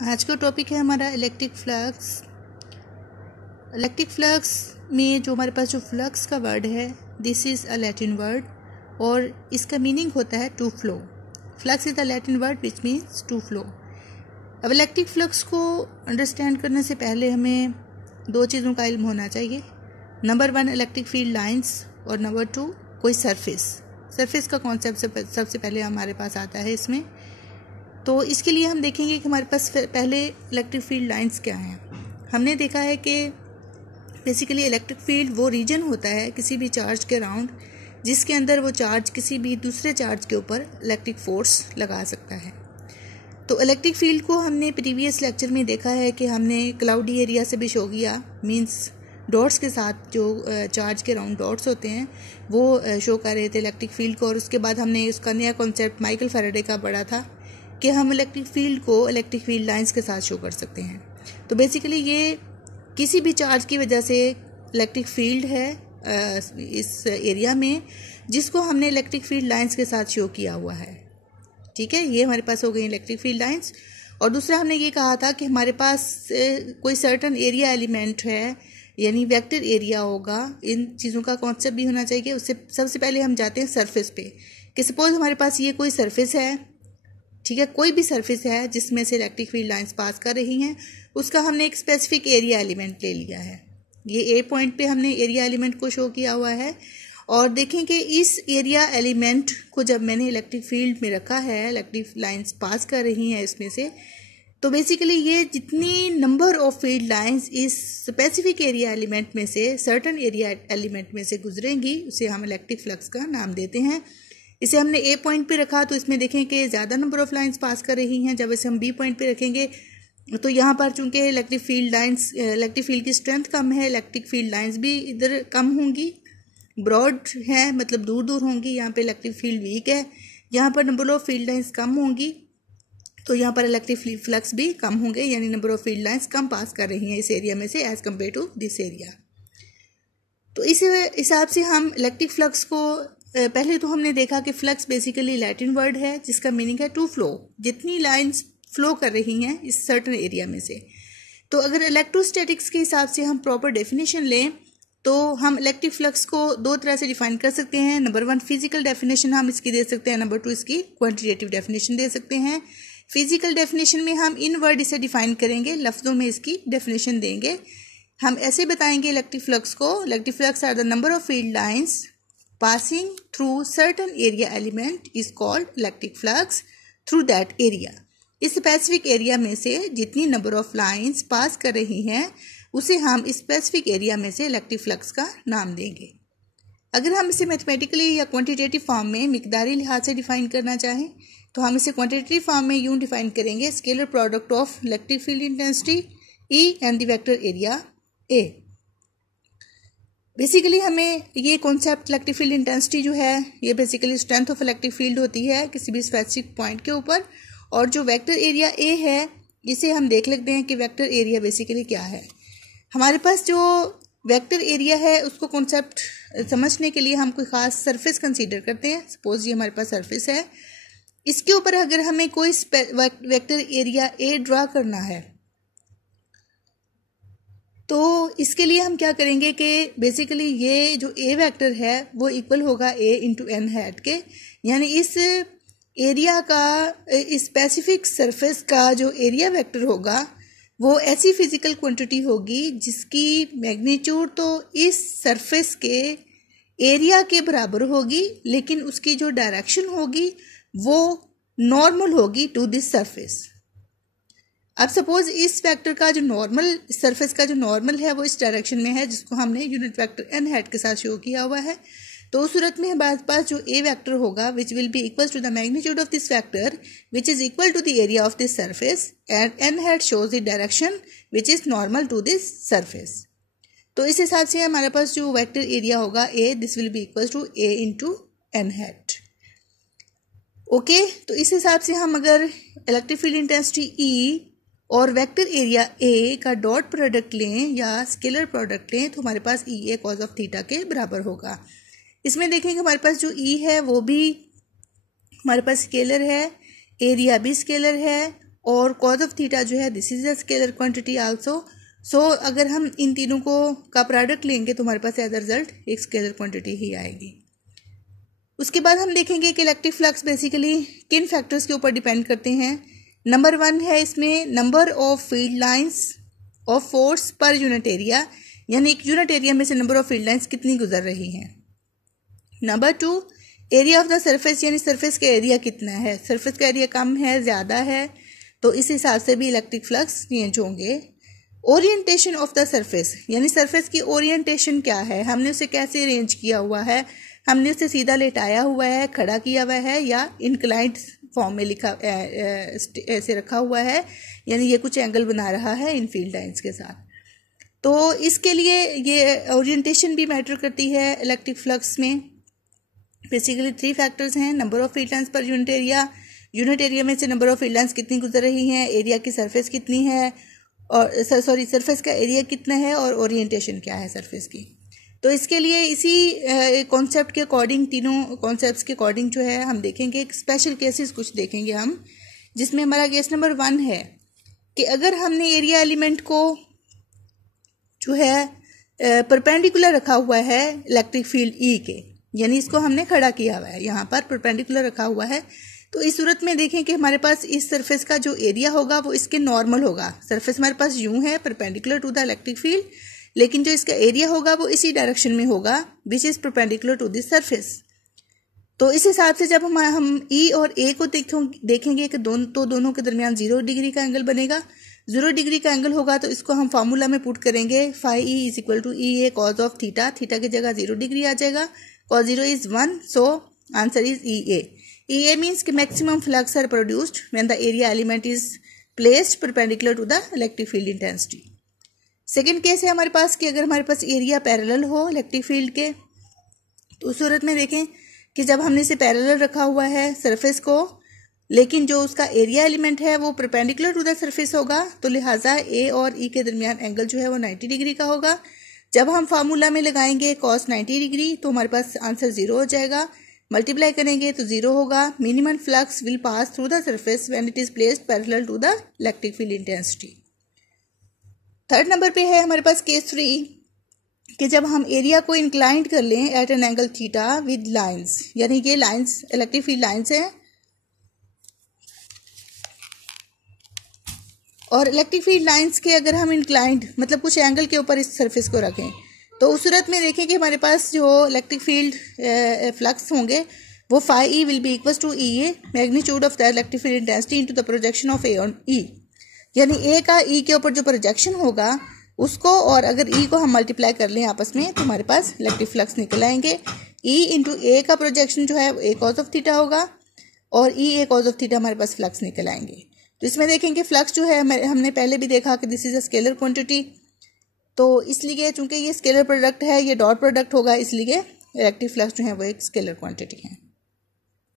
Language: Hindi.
आज का टॉपिक है हमारा इलेक्ट्रिक फ्लक्स। इलेक्ट्रिक फ्लक्स में जो हमारे पास जो फ्लक्स का वर्ड है, this is a Latin word और इसका मीनिंग होता है to flow. Flux is a Latin word which means to flow. अब इलेक्ट्रिक फ्लक्स को अंडरस्टैंड करने से पहले हमें दो चीज़ों का इल्म होना चाहिए। नंबर 1 इलेक्ट्रिक फील्ड लाइंस और नंबर 2 कोई सरफेस का कॉन्सेप्ट सबसे पहले हमारे पास आता है इसमें। तो इसके लिए हम देखेंगे कि हमारे पास पहले इलेक्ट्रिक फील्ड लाइंस क्या हैं। हमने देखा है कि बेसिकली इलेक्ट्रिक फील्ड वो रीजन होता है किसी भी चार्ज के अराउंड जिसके अंदर वो चार्ज किसी भी दूसरे चार्ज के ऊपर इलेक्ट्रिक फोर्स लगा सकता है। तो इलेक्ट्रिक फील्ड को हमने प्रीवियस लेक्चर में देखा है कि हमने क्लाउडी एरिया से भी शो किया, मींस डॉट्स के साथ जो चार्ज के अराउंड डॉट्स होते हैं वो शो कर रहे थे इलेक्ट्रिक फील्ड को। और उसके बाद हमने उसका नया कॉन्सेप्ट माइकल फैराडे का पढ़ा था कि हम इलेक्ट्रिक फील्ड को इलेक्ट्रिक फील्ड लाइंस के साथ शो कर सकते हैं। तो बेसिकली ये किसी भी चार्ज की वजह से इलेक्ट्रिक फील्ड है इस एरिया में जिसको हमने इलेक्ट्रिक फील्ड लाइंस के साथ शो किया हुआ है। ठीक है, ये हमारे पास हो गई इलेक्ट्रिक फील्ड लाइंस। और दूसरा हमने ये कहा था कि हमारे पास कोई सर्टन एरिया एलिमेंट है, यानी वेक्टर एरिया होगा। इन चीज़ों का कॉन्सेप्ट भी होना चाहिए। उससे सबसे पहले हम जाते हैं सरफेस पे कि सपोज हमारे पास ये कोई सरफेस है, ठीक है, कोई भी सरफेस है जिसमें से इलेक्ट्रिक फील्ड लाइंस पास कर रही हैं, उसका हमने एक स्पेसिफिक एरिया एलिमेंट ले लिया है। ये ए पॉइंट पे हमने एरिया एलिमेंट को शो किया हुआ है। और देखें कि इस एरिया एलिमेंट को जब मैंने इलेक्ट्रिक फील्ड में रखा है, इलेक्ट्रिक लाइंस पास कर रही हैं इसमें से, तो बेसिकली ये जितनी नंबर ऑफ फील्ड लाइंस इस स्पेसिफिक एरिया एलिमेंट में से सर्टन एरिया एलिमेंट में से गुजरेंगी, उसे हम इलेक्ट्रिक फ्लक्स का नाम देते हैं। इसे हमने ए पॉइंट पे रखा तो इसमें देखें कि ज़्यादा नंबर ऑफ लाइंस पास कर रही हैं। जब इसे हम बी पॉइंट पे रखेंगे तो यहाँ पर चूंकि इलेक्ट्रिक फील्ड की स्ट्रेंथ कम है, इलेक्ट्रिक फील्ड लाइंस भी इधर कम होंगी, ब्रॉड है, मतलब दूर दूर होंगी। यहाँ पे इलेक्ट्रिक फील्ड वीक है, यहाँ पर नंबर ऑफ फील्ड लाइंस कम होंगी, तो यहाँ पर इलेक्ट्रिक फ्लक्स भी कम होंगे, यानी नंबर ऑफ फील्ड लाइंस कम पास कर रही हैं इस एरिया में से as compare to this area. तो इस हिसाब से हम इलेक्ट्रिक फ्लक्स को पहले तो हमने देखा कि फ्लक्स बेसिकली लैटिन वर्ड है जिसका मीनिंग है टू फ्लो, जितनी लाइंस फ्लो कर रही हैं इस सर्टन एरिया में से। तो अगर इलेक्ट्रोस्टैटिक्स के हिसाब से हम प्रॉपर डेफिनेशन लें तो हम इलेक्ट्रिक फ्लक्स को दो तरह से डिफाइन कर सकते हैं। नंबर 1 फिजिकल डेफिनेशन हम इसकी दे सकते हैं, नंबर 2 इसकी क्वांटिटेटिव डेफिनेशन दे सकते हैं। फिजिकल डेफिनेशन में हम इन वर्ड इसे डिफाइन करेंगे, लफ्जों में इसकी डेफिनेशन देंगे। हम ऐसे बताएंगे इलेक्ट्रिक फ्लक्स को, electric flux are the number of field lines passing through certain area element is called electric flux through that area। इस स्पेसिफिक एरिया में से जितनी नंबर ऑफ लाइंस पास कर रही हैं उसे हम इस स्पेसिफिक एरिया में से इलेक्ट्रिक फ्लक्स का नाम देंगे। अगर हम इसे मैथमेटिकली या क्वांटिटेटिव फॉर्म में मिकदारी लिहाज से डिफाइन करना चाहें तो हम इसे क्वांटिटेटिव फॉर्म में यूं डिफाइन करेंगे, scalar product of electric field intensity E and the vector area A। Basically हमें ये कॉन्सेप्ट इलेक्ट्रिक फील्ड इंटेंसिटी जो है ये basically strength of electric field होती है किसी भी स्पेसिफिक पॉइंट के ऊपर। और जो वेक्टर एरिया ए है इसे हम देख लेते हैं कि वेक्टर एरिया बेसिकली क्या है। हमारे पास जो वेक्टर एरिया है उसको कॉन्सेप्ट समझने के लिए हम कोई ख़ास सरफेस कंसीडर करते हैं। सपोज ये हमारे पास सरफेस है, इसके ऊपर अगर हमें कोई वेक्टर एरिया ए ड्रा करना है तो इसके लिए हम क्या करेंगे कि बेसिकली ये जो ए वेक्टर है वो इक्वल होगा ए इंटू एन हैट के, यानी इस एरिया का, इस स्पेसिफिक सरफेस का जो एरिया वेक्टर होगा वो ऐसी फिजिकल क्वांटिटी होगी जिसकी मैग्नीट्यूड तो इस सरफेस के एरिया के बराबर होगी, लेकिन उसकी जो डायरेक्शन होगी वो नॉर्मल होगी टू दिस सरफेस। अब सपोज इस वेक्टर का जो नॉर्मल, सरफेस का जो नॉर्मल है वो इस डायरेक्शन में है जिसको हमने यूनिट वेक्टर एन हैट के साथ शो किया हुआ है। तो उस सूरत में हमारे पास जो ए वेक्टर होगा which will be equal to the magnitude of this vector which is equal to the area of this surface and n hat shows the direction which is normal to this surface. तो इस हिसाब से हमारे पास जो वेक्टर एरिया होगा A, this will be equal to A into n hat. Okay, तो इस हिसाब से हम अगर इलेक्ट्रिक फील्ड इंटेंसिटी ई और वेक्टर एरिया ए का डॉट प्रोडक्ट लें या स्केलर प्रोडक्ट लें तो हमारे पास ई ए कॉज ऑफ थीटा के बराबर होगा। इसमें देखेंगे हमारे पास जो ई है वो भी हमारे पास स्केलर है, एरिया भी स्केलर है और कॉज ऑफ थीटा जो है this is a scalar quantity also. So अगर हम इन तीनों को का प्रोडक्ट लेंगे तो हमारे पास एज अ रिजल्ट एक स्केलर क्वांटिटी ही आएगी। उसके बाद हम देखेंगे कि इलेक्ट्रिक फ्लक्स बेसिकली किन फैक्टर्स के ऊपर डिपेंड करते हैं। नंबर 1 है इसमें number of field lines of force per unit area, यानी एक यूनिट एरिया में से नंबर ऑफ फील्ड लाइंस कितनी गुजर रही हैं। Number 2 area of the surface, यानी सरफेस का एरिया कितना है, सरफेस का एरिया कम है ज़्यादा है तो इस हिसाब से भी इलेक्ट्रिक फ्लक्स चेंज होंगे। ओरिएंटेशन ऑफ द सरफेस, यानी सरफेस की ओरिएंटेशन क्या है, हमने उसे कैसे अरेंज किया हुआ है, हमने उसे सीधा लेटाया हुआ है, खड़ा किया हुआ है या इंक्लाइंड फॉर्म में लिखा ऐसे रखा हुआ है, यानी ये कुछ एंगल बना रहा है इन फील्ड लाइंस के साथ। तो इसके लिए ये ओरिएंटेशन भी मैटर करती है इलेक्ट्रिक फ्लक्स में। बेसिकली 3 फैक्टर्स हैं, number of field lines per unit area, unit area में से नंबर ऑफ फील्ड लाइंस कितनी गुजर रही हैं, एरिया की सरफेस कितनी है और सरफेस का एरिया कितना है और ओरिएंटेशन क्या है सरफेस की। तो इसके लिए इसी कॉन्सेप्ट के अकॉर्डिंग, तीनों कॉन्सेप्ट्स के अकॉर्डिंग जो है हम देखेंगे एक स्पेशल केसेस कुछ देखेंगे हम, जिसमें हमारा केस नंबर 1 है कि अगर हमने एरिया एलिमेंट को जो है परपेंडिकुलर रखा हुआ है इलेक्ट्रिक फील्ड ई के, यानी इसको हमने खड़ा किया हुआ है, यहाँ पर परपेंडिकुलर रखा हुआ है, तो इस सूरत में देखें कि हमारे पास इस सरफेस का जो एरिया होगा वो इसके नॉर्मल होगा। सरफेस हमारे पास यूं है perpendicular to the electric field, लेकिन जो इसका एरिया होगा वो इसी डायरेक्शन में होगा which is perpendicular to this surface. तो इस हिसाब से जब हम ई और ए को देखेंगे कि दोनों के दरमियान 0 डिग्री का एंगल बनेगा। 0 डिग्री का एंगल होगा तो इसको हम फार्मूला में पुट करेंगे, phi E is equal to E A cos of theta, theta की जगह 0 डिग्री आ जाएगा, cos 0 is 1, so answer is EA. EA means कि maximum flux are produced when the area element is placed perpendicular to the electric field intensity. Second case है हमारे पास कि अगर हमारे पास एरिया पैरेलल हो इलेक्ट्रिक फील्ड के, तो उस सूरत में देखें कि जब हमने इसे पैरेलल रखा हुआ है सरफेस को, लेकिन जो उसका एरिया एलिमेंट है वो परपेंडिकुलर टू द सरफेस होगा, तो लिहाजा ए और ई के दरमियान एंगल जो है वो 90 डिग्री का होगा। जब हम फार्मूला में लगाएंगे cos 90 डिग्री तो हमारे पास आंसर 0 हो जाएगा, मल्टीप्लाई करेंगे तो 0 होगा। Minimum flux will pass through the surface when it is placed parallel to the electric field intensity. Third number पे है हमारे पास केस 3 कि जब हम एरिया को इंक्लाइंड कर लें at an angle theta with lines, यानी ये लाइंस इलेक्ट्रिक फील्ड लाइंस हैं और इलेक्ट्रिक फील्ड लाइंस के अगर हम इंक्लाइंड मतलब कुछ एंगल के ऊपर इस सरफेस को रखें, तो उस सूरत में देखें कि हमारे पास जो इलेक्ट्रिक फील्ड फ्लक्स होंगे वो phi E will be equal to E A magnitude of the electric field intensity into the projection of A on E, यानी ए का ई के ऊपर जो प्रोजेक्शन होगा उसको, और अगर ई को हम मल्टीप्लाई कर लें आपस में तो हमारे पास इलेक्ट्रिक फ्लक्स निकल आएंगे। ई इंटू ए का प्रोजेक्शन जो है ए कॉज ऑफ थीटा होगा और ई ए कॉज ऑफ थीटा हमारे पास फ्लक्स निकल आएंगे। तो इसमें देखेंगे फ्लक्स जो है हमने पहले भी देखा कि this is a scalar quantity, तो इसलिए चूंकि ये स्केलर प्रोडक्ट है, ये डॉट प्रोडक्ट होगा, इसलिए इलेक्ट्रिक फ्लक्स जो है वो एक स्केलर क्वांटिटी है।